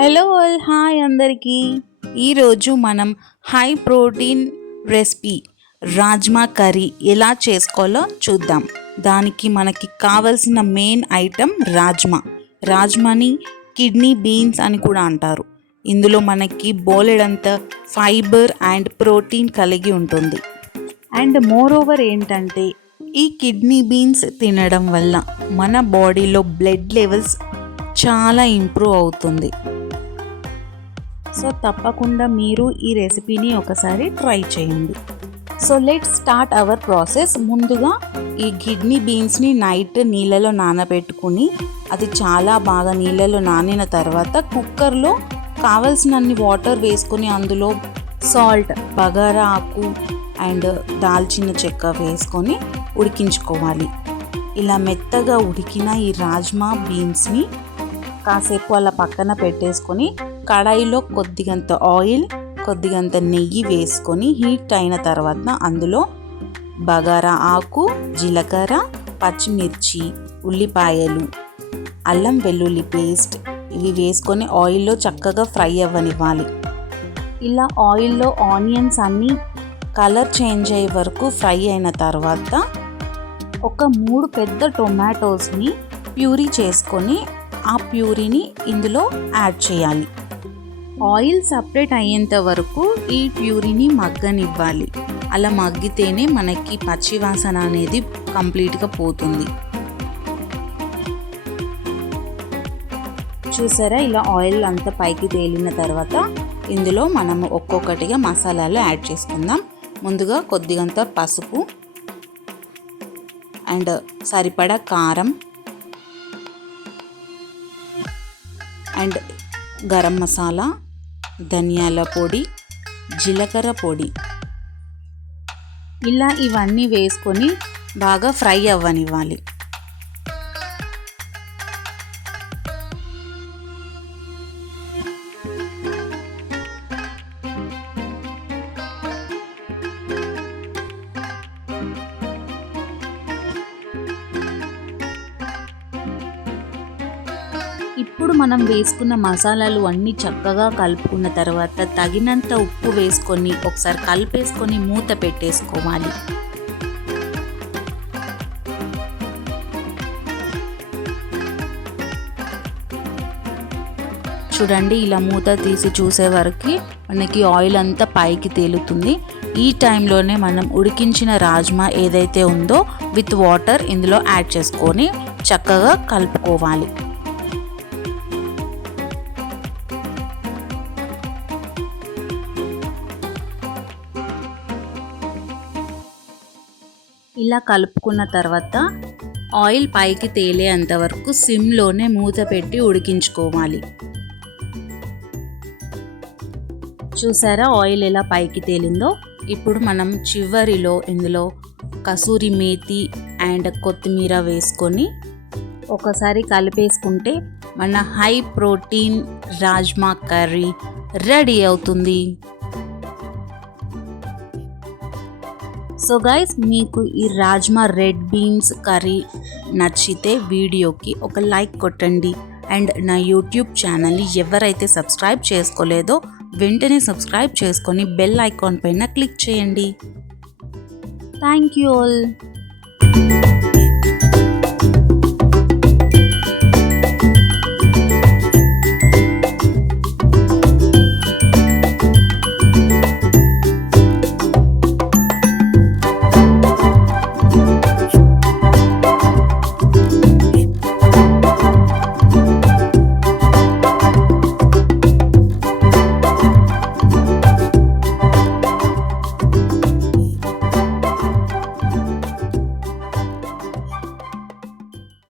Hello all, hi అందరికీ. ఈరోజు మనం high protein recipe rajma curry ఎలా చేసుకోవాలో చూద్దాం. దానికి మనకి కావలసిన మెయిన్ ఐటెం రాజ్మాని కిడ్నీ బీన్స్ అని కూడా అంటారు. ఇందులో మనకి బోలెడంత ఫైబర్ అండ్ ప్రోటీన్ కలిగి ఉంటుంది. అండ్ మోర్ ఓవర్ ఏంటంటే ఈ కిడ్నీ బీన్స్ తినడం వల్ల మన బాడీలో బ్లడ్ లెవెల్స్ చాలా ఇంప్రూవ్ అవుతుంది. సో తప్పకుండా మీరు ఈ రెసిపీని ఒకసారి ట్రై చేయండి. So let's start our process. ముందుగా ఈ కిడ్నీ బీన్స్ని నైట్ నీళ్ళలో నానబెట్టుకుని అది చాలా బాగా నీళ్ళలో నానిన తర్వాత కుక్కర్లో కావలసినన్ని వాటర్ వేసుకొని అందులో సాల్ట్, బగారా ఆకు అండ్ దాల్చిన చెక్క వేసుకొని ఉడికించుకోవాలి. ఇలా మెత్తగా ఉడికిన ఈ రాజ్మా బీన్స్ని కాసేపు అలా పక్కన పెట్టేసుకొని కడాయిలో కొద్దిగంత ఆయిల్, కొద్దిగంత నెయ్యి వేసుకొని హీట్ అయిన తర్వాత అందులో బగారా ఆకు, జీలకర్ర, పచ్చిమిర్చి, ఉల్లిపాయలు, అల్లం వెల్లుల్లి పేస్ట్ ఇవి వేసుకొని ఆయిల్లో చక్కగా ఫ్రై అవ్వనివ్వాలి. ఇలా ఆయిల్లో ఆనియన్స్ అన్నీ కలర్ చేంజ్ అయ్యే వరకు ఫ్రై అయిన తర్వాత ఒక 3 పెద్ద టొమాటోస్ని ప్యూరీ చేసుకొని ఆ ప్యూరీని ఇందులో యాడ్ చేయాలి. ఆయిల్ సపరేట్ అయ్యేంత వరకు ఈ ప్యూరీని మగ్గనివ్వాలి. అలా మగ్గితేనే మనకి పచ్చివాసన అనేది కంప్లీట్గా పోతుంది. చూసారా, ఇలా ఆయిల్ అంతా పైకి తేలిన తర్వాత ఇందులో మనము ఒక్కొక్కటిగా మసాలాలు యాడ్ చేసుకుందాం. ముందుగా కొద్దిగంత పసుపు అండ్ సరిపడా కారం అండ్ గరం మసాలా, ధనియాల పొడి, జీలకర్ర పొడి ఇలా ఇవన్నీ వేసుకొని బాగా ఫ్రై అవ్వనివ్వాలి. ఇప్పుడు మనం వేసుకున్న మసాలాలు అన్నీ చక్కగా కలుపుకున్న తర్వాత తగినంత ఉప్పు వేసుకొని ఒకసారి కలిపేసుకొని మూత పెట్టేసుకోవాలి. చూడండి, ఇలా మూత తీసి చూసే వరకు మనకి ఆయిల్ అంతా పైకి తేలుతుంది. ఈ టైంలోనే మనం ఉడికించిన రాజ్మా ఏదైతే ఉందో విత్ వాటర్ ఇందులో యాడ్ చేసుకొని చక్కగా కలుపుకోవాలి. ఇలా కలుపుకున్న తర్వాత ఆయిల్ పైకి తేలేంత వరకు సిమ్లోనే మూత పెట్టి ఉడికించుకోవాలి. చూసారా, ఆయిల్ ఎలా పైకి తేలిందో. ఇప్పుడు మనం చివరిలో ఇందులో కసూరి మేతి అండ్ కొత్తిమీర వేసుకొని ఒకసారి కలిపేసుకుంటే మన high protein rajma curry ready అవుతుంది. సో గైస్, మీకు ఈ రాజ్మా రెడ్ బీన్స్ కర్రీ నచ్చితే వీడియోకి ఒక లైక్ కొట్టండి. అండ్ నా యూట్యూబ్ ఛానల్ని ఎవరైతే సబ్స్క్రైబ్ చేసుకోలేదో వెంటనే సబ్స్క్రైబ్ చేసుకొని బెల్ ఐకాన్ పైన క్లిక్ చేయండి. Thank you all.